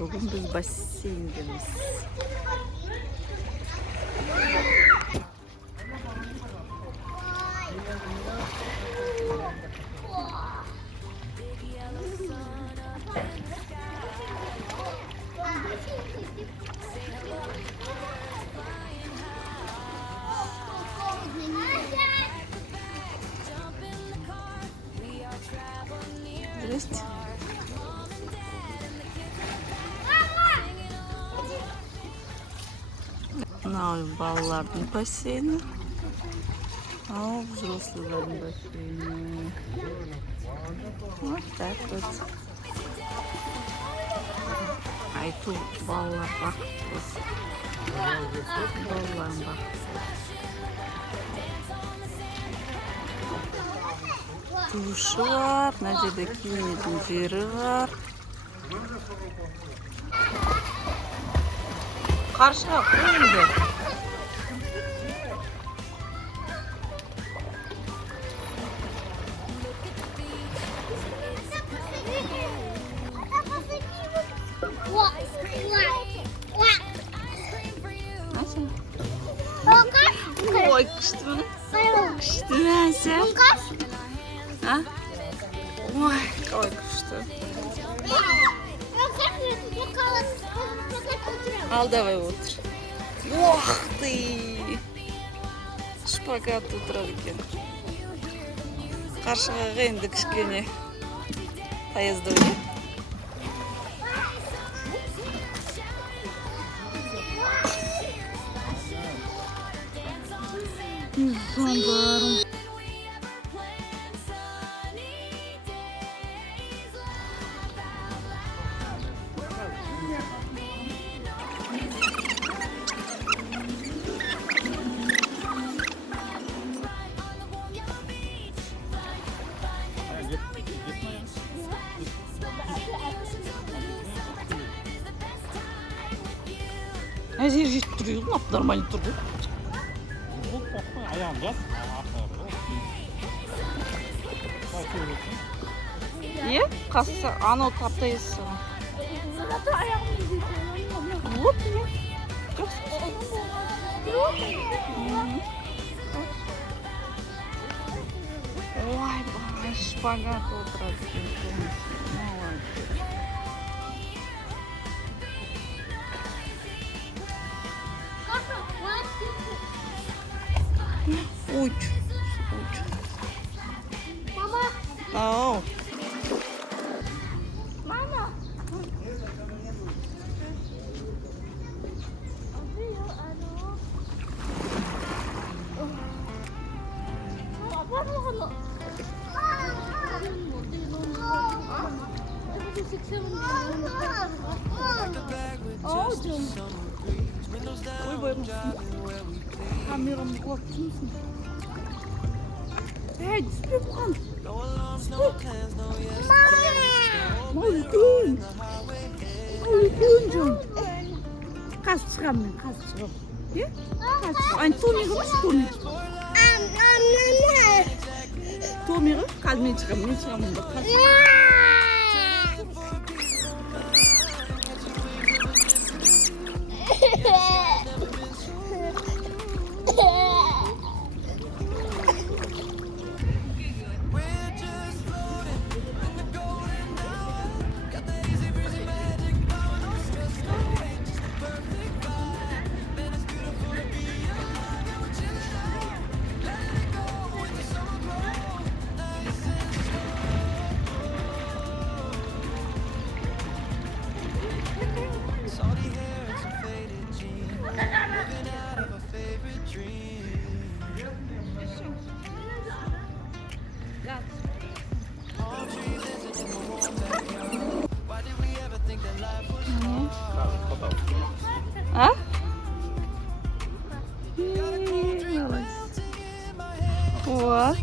Bugün biz basseindemiz. Здрасте. Мынау балалардың бассейні. Ал взрослыйлардың бассейні. Вот так вот. Айту балалар бақытты. Балаларым бақытты. Душы бар, мына жерде киінетін жері бар. Қаршыға қойылды. Ой, күшті мұны. Күшті мәсі. Ой, қалай күшті. Ал, давай отыр. Ох ты! Шпагат отырады екен. Қаршығаға енді кішкене таяздау не? Зомбарым. Әзер жетіп тұр едің, ап нормально тұр ғой. Аяғын жас. Е? Қасы анау таптайыз. Вот, ой, бай, шпагат отырады екен. Уч. Мама. Ау. Мама. Ойбай, камераны құлап тұрмысың. Әй, түспе бұған. Үлкен. Үлкен жон. Қазып шығам мен, қазып шығам. Қазып шығам. Айн, Томи қылмаш, Томи. Томи қыл, қазып мен шығам мұнда. А? Вот.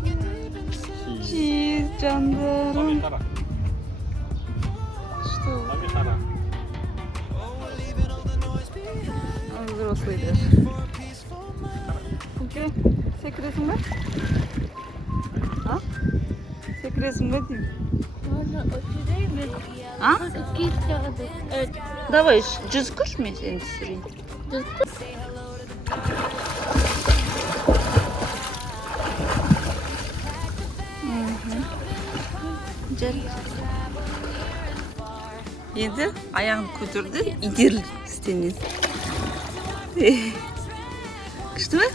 Чиз, жандарым. Что? Он взрослый даже. Окей. Секретный? А? Секретный, А? Evet. Давай, жүз кыш мен сені түсірейін. Енді аяғын көтерді, идер істенен. Күшті ме?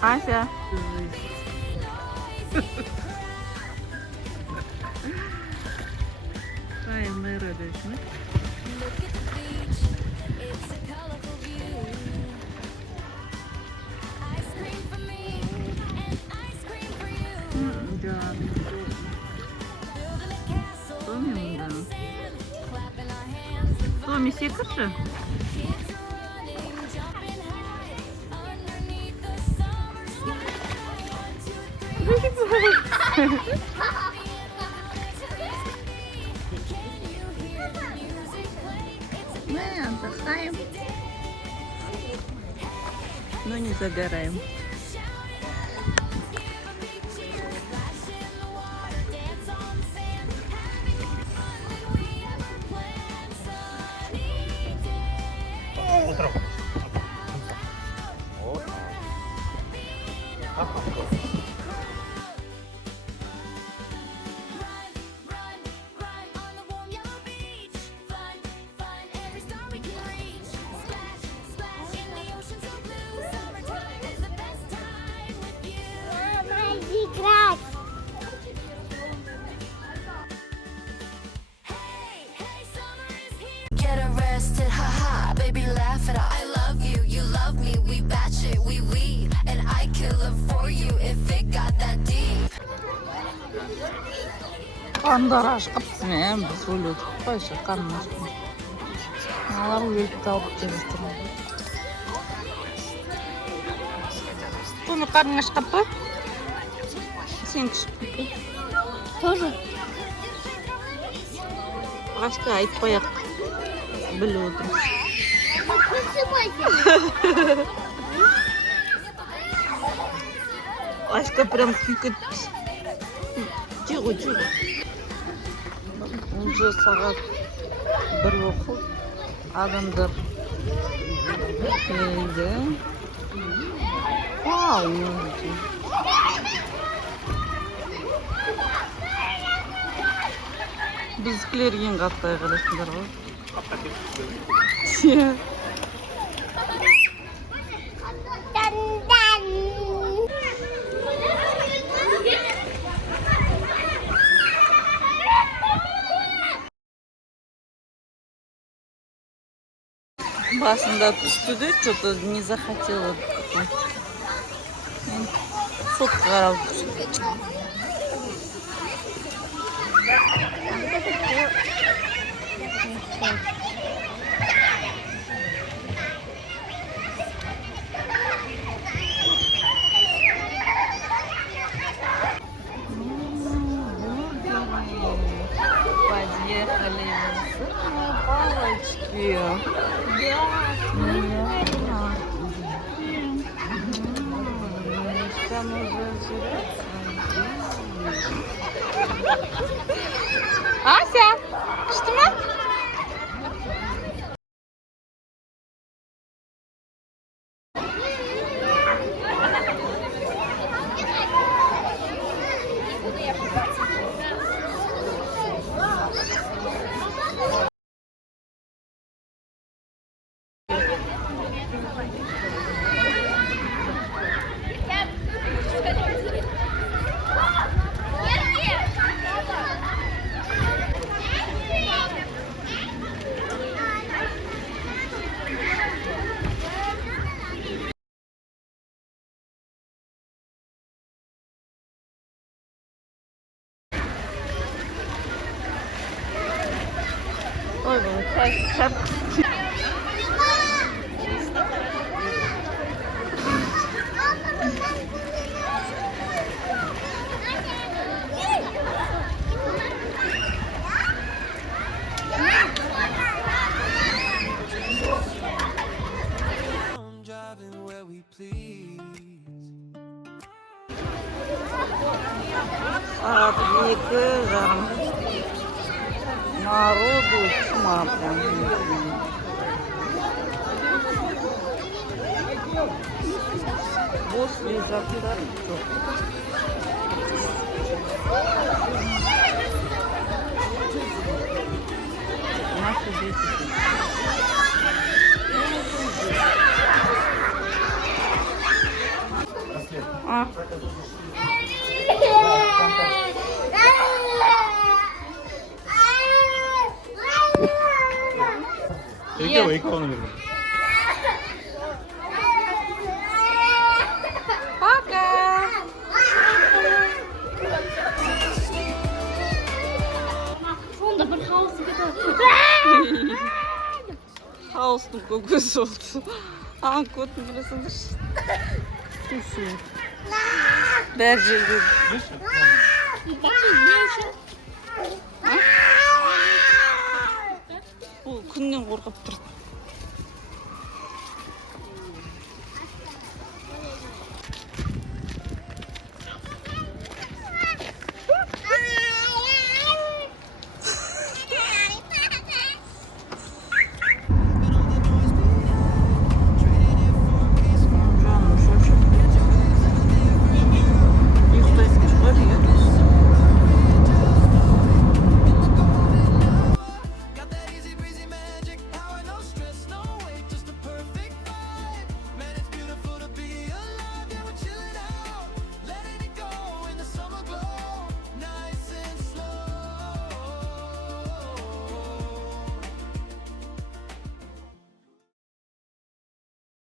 Ася. Қайындай радиошын. Томи, секірші? Мы отдыхаем, но не загораем. Baby, laugh it off. I love you, you love me. We batch it, we, and I kill it for you if it got that deep. Қандар ашқапсың, біз өледі. Қойшы, қанын ашқын. Алар өлді алып кезістім. Бұны қарның ашқап па? Сен кішіп па? Тоже. Ашқа айтпай-ақ біліп отырмыз. Ашқа прям күйкет. Жүгі. Уже сағат 1 оқу. Адамдар келді. Вау, не Біздікілер ең қаттай қаласындар ғой. Басында түсті де, что-то не захотела. Сотқа қарап түсті. Поехали на палочки. Там уже Ася, что мы? Driving where we please. Сад жарым. Народу тьма прям. После завтра жоқ. Наши дети. А? 이게 왜 이렇게 오는 거야? Sonunda bir kaos gidiyor. Kaosun kokusu oldu. Ankut burasıdır. Düşün. Berceli. Bu күннен қорқып тұрды.